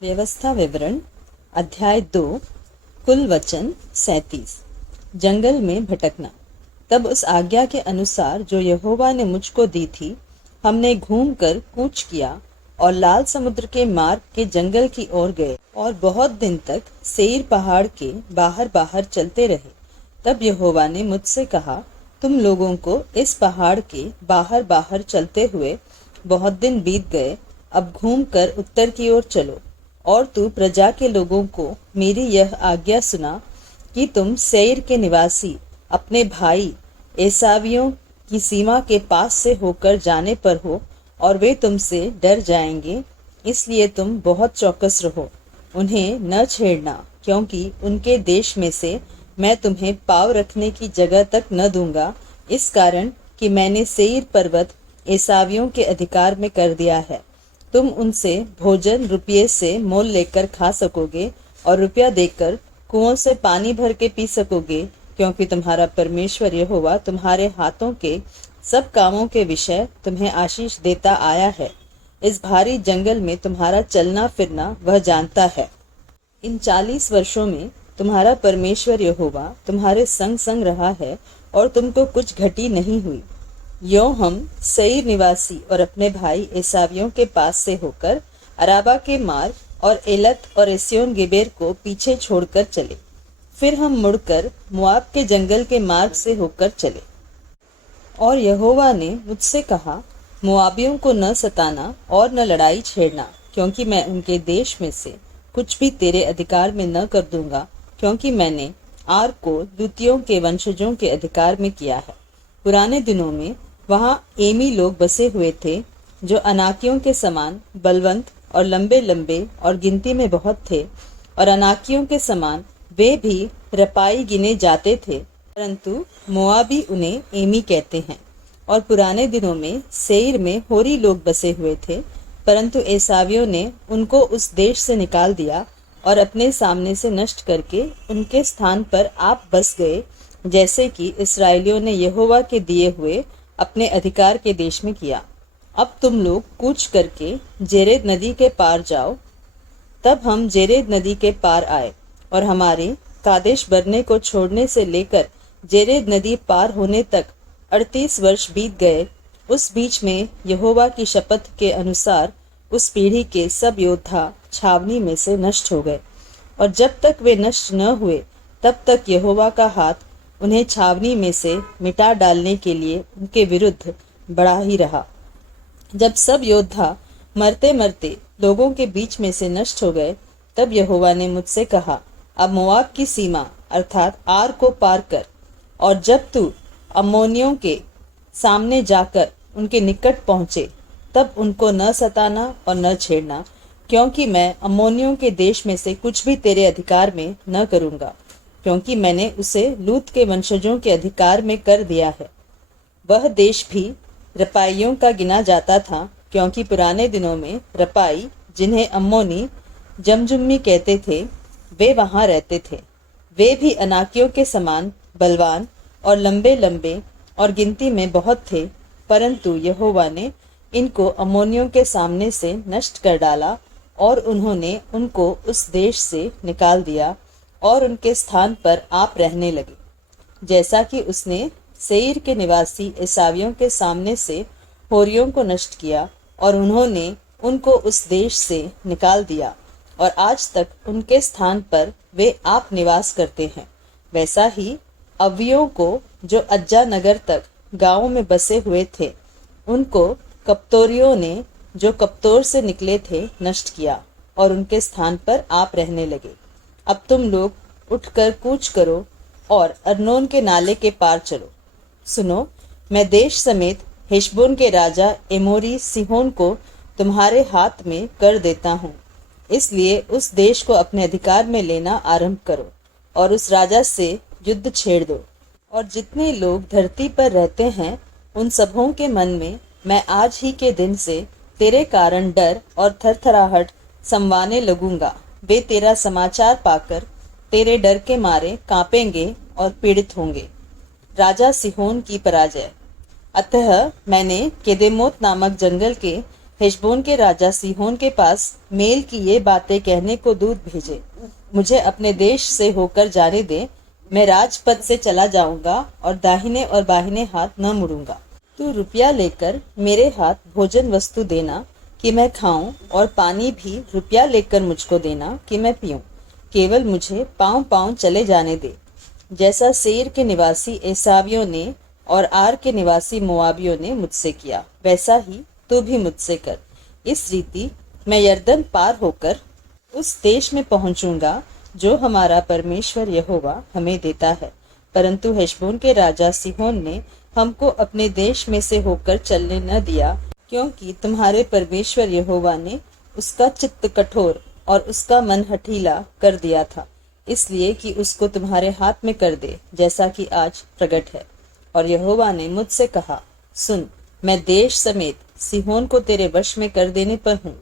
व्यवस्था विवरण अध्याय 2 कुल वचन 37। जंगल में भटकना। तब उस आज्ञा के अनुसार जो यहोवा ने मुझको दी थी, हमने घूमकर कूच किया और लाल समुद्र के मार्ग के जंगल की ओर गए और बहुत दिन तक सेईर पहाड़ के बाहर बाहर चलते रहे। तब यहोवा ने मुझसे कहा, तुम लोगों को इस पहाड़ के बाहर बाहर चलते हुए बहुत दिन बीत गए, अब घूम कर उत्तर की ओर चलो। और तू प्रजा के लोगों को मेरी यह आज्ञा सुना कि तुम सेईर के निवासी अपने भाई एसावियों की सीमा के पास से होकर जाने पर हो, और वे तुमसे डर जाएंगे, इसलिए तुम बहुत चौकस रहो। उन्हें न छेड़ना, क्योंकि उनके देश में से मैं तुम्हें पाँव रखने की जगह तक न दूंगा, इस कारण कि मैंने सेईर पर्वत एसावियों के अधिकार में कर दिया है। तुम उनसे भोजन रुपये से मोल लेकर खा सकोगे और रुपया देकर कुओं से पानी भर के पी सकोगे, क्योंकि तुम्हारा परमेश्वर यहोवा तुम्हारे हाथों के सब कामों के विषय तुम्हें आशीष देता आया है। इस भारी जंगल में तुम्हारा चलना फिरना वह जानता है। इन 40 वर्षों में तुम्हारा परमेश्वर यहोवा तुम्हारे संग संग रहा है और तुमको कुछ घटी नहीं हुई। यों हम सेईर निवासी और अपने भाई एसावियों के पास से होकर अराबा के मार्ग और एलत और एस्योन गेबेर को पीछे छोड़कर चले। फिर हम मुड़कर मोआब के जंगल के मार्ग से होकर चले। और यहोवा ने मुझसे कहा, मोआबियों को न सताना और न लड़ाई छेड़ना, क्योंकि मैं उनके देश में से कुछ भी तेरे अधिकार में न कर दूंगा, क्योंकि मैंने आर को लूतियों के वंशजों के अधिकार में किया है। पुराने दिनों में वहाँ एमी लोग बसे हुए थे, जो अनाकियों के समान बलवंत और लंबे लंबे और गिनती में बहुत थे, और अनाकियों के समान वे भी रपाई गिने जाते थे, परंतु मोआबी उन्हें एमी कहते हैं। और पुराने दिनों में सेईर में होरी लोग बसे हुए थे, परंतु एसावियों ने उनको उस देश से निकाल दिया और अपने सामने से नष्ट करके उनके स्थान पर आप बस गए, जैसे कि इस्राएलियों ने यहोवा के दिए हुए अपने अधिकार के देश में किया। अब तुम लोग कूच करके जेरेद नदी के पार जाओ। तब हम जेरेद नदी के पार आए, और हमारे कादेश बरने को छोड़ने से लेकर जेरेद नदी पार होने तक 38 वर्ष बीत गए। उस बीच में यहोवा की शपथ के अनुसार उस पीढ़ी के सब योद्धा छावनी में से नष्ट हो गए, और जब तक वे नष्ट न हुए तब तक यहोवा का हाथ उन्हें छावनी में से मिटा डालने के लिए उनके विरुद्ध बढ़ा ही रहा। जब सब योद्धा मरते मरते लोगों के बीच में से नष्ट हो गए, तब यहोवा ने मुझसे कहा, अब मोआब की सीमा अर्थात आर को पार कर, और जब तू अम्मोनियों के सामने जाकर उनके निकट पहुंचे, तब उनको न सताना और न छेड़ना, क्योंकि मैं अम्मोनियों के देश में से कुछ भी तेरे अधिकार में न करूंगा, क्योंकि मैंने उसे लूत के वंशजों के अधिकार में कर दिया है। वह देश भी रपाइयों का गिना जाता था, क्योंकि पुराने दिनों में रपाई, जिन्हें अम्मोनी जमजुम्मी कहते थे, वे वहां रहते थे। वे भी अनाकियों के समान बलवान और लंबे लंबे और गिनती में बहुत थे, परंतु यहोवा ने इनको अम्मोनियों के सामने से नष्ट कर डाला, और उन्होंने उनको उस देश से निकाल दिया और उनके स्थान पर आप रहने लगे, जैसा कि उसने सेईर के निवासी एसावियों के सामने से होरियों को नष्ट किया, और उन्होंने उनको उस देश से निकाल दिया, और आज तक उनके स्थान पर वे आप निवास करते हैं। वैसा ही अव्वियों को, जो अज्जा नगर तक गांवों में बसे हुए थे, उनको कप्तोरियों ने, जो कप्तोर से निकले थे, नष्ट किया, और उनके स्थान पर आप रहने लगे। अब तुम लोग उठकर कूच करो और अर्नोन के नाले के पार चलो। सुनो, मैं देश समेत हेशबोन के राजा एमोरी सिहोन को तुम्हारे हाथ में कर देता हूँ, इसलिए उस देश को अपने अधिकार में लेना आरंभ करो और उस राजा से युद्ध छेड़ दो। और जितने लोग धरती पर रहते हैं, उन सबों के मन में मैं आज ही के दिन से तेरे कारण डर और थरथराहट समवाने लगूंगा। वे तेरा समाचार पाकर तेरे डर के मारे कांपेंगे और पीड़ित होंगे। राजा सिहोन की पराजय। अतः मैंने केदेमोत नामक जंगल के हेशबोन के राजा सीहोन के पास मेल की ये बातें कहने को दूत भेजे, मुझे अपने देश से होकर जाने दे, मैं राजपथ से चला जाऊंगा और दाहिने और बाहिने हाथ न मुड़ूंगा। तू रुपया लेकर मेरे हाथ भोजन वस्तु देना कि मैं खाऊं, और पानी भी रुपया लेकर मुझको देना कि मैं पीऊं। केवल मुझे पांव पांव चले जाने दे, जैसा सेर के निवासी एसावियों ने और आर के निवासी मोआबियों ने मुझसे किया, वैसा ही तू भी मुझसे कर। इस रीति मैं यरदन पार होकर उस देश में पहुंचूंगा जो हमारा परमेश्वर यहोवा हमें देता है। परंतु हेशबोन के राजा सीहोन ने हमको अपने देश में से होकर चलने न दिया, क्योंकि तुम्हारे परमेश्वर यहोवा ने उसका चित्त कठोर और उसका मन हठीला कर दिया था, इसलिए कि उसको तुम्हारे हाथ में कर दे, जैसा कि आज प्रकट है। और यहोवा ने मुझसे कहा, सुन, मैं देश समेत सीहोन को तेरे वश में कर देने पर हूँ,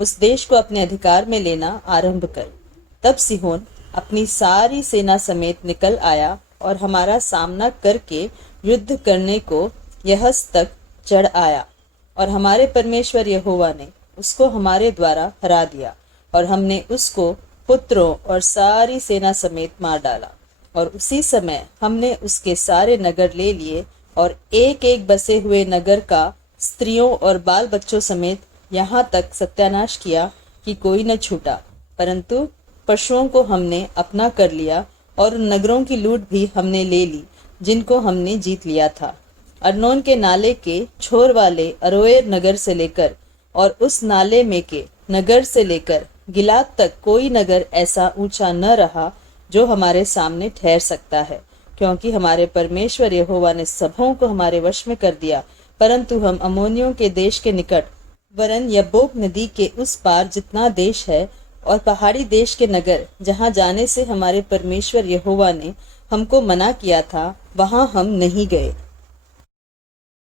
उस देश को अपने अधिकार में लेना आरंभ कर। तब सीहोन अपनी सारी सेना समेत निकल आया और हमारा सामना करके युद्ध करने को यहस तक चढ़ आया, और हमारे परमेश्वर यहोवा ने उसको हमारे द्वारा हरा दिया, और हमने उसको पुत्रों और सारी सेना समेत मार डाला। और उसी समय हमने उसके सारे नगर ले लिए, और एक एक बसे हुए नगर का स्त्रियों और बाल बच्चों समेत यहाँ तक सत्यानाश किया कि कोई न छूटा। परंतु पशुओं को हमने अपना कर लिया, और उन नगरों की लूट भी हमने ले ली जिनको हमने जीत लिया था। अर्नोन के नाले के छोर वाले अरोएर नगर से लेकर और उस नाले में के नगर से लेकर गिलाद तक कोई नगर ऐसा ऊंचा न रहा जो हमारे सामने ठहर सकता है, क्योंकि हमारे परमेश्वर यहोवा ने सबों को हमारे वश में कर दिया। परंतु हम अम्मोनियों के देश के निकट वरन यब्बोक नदी के उस पार जितना देश है और पहाड़ी देश के नगर जहाँ जाने से हमारे परमेश्वर यहोवा ने हमको मना किया था, वहाँ हम नहीं गए।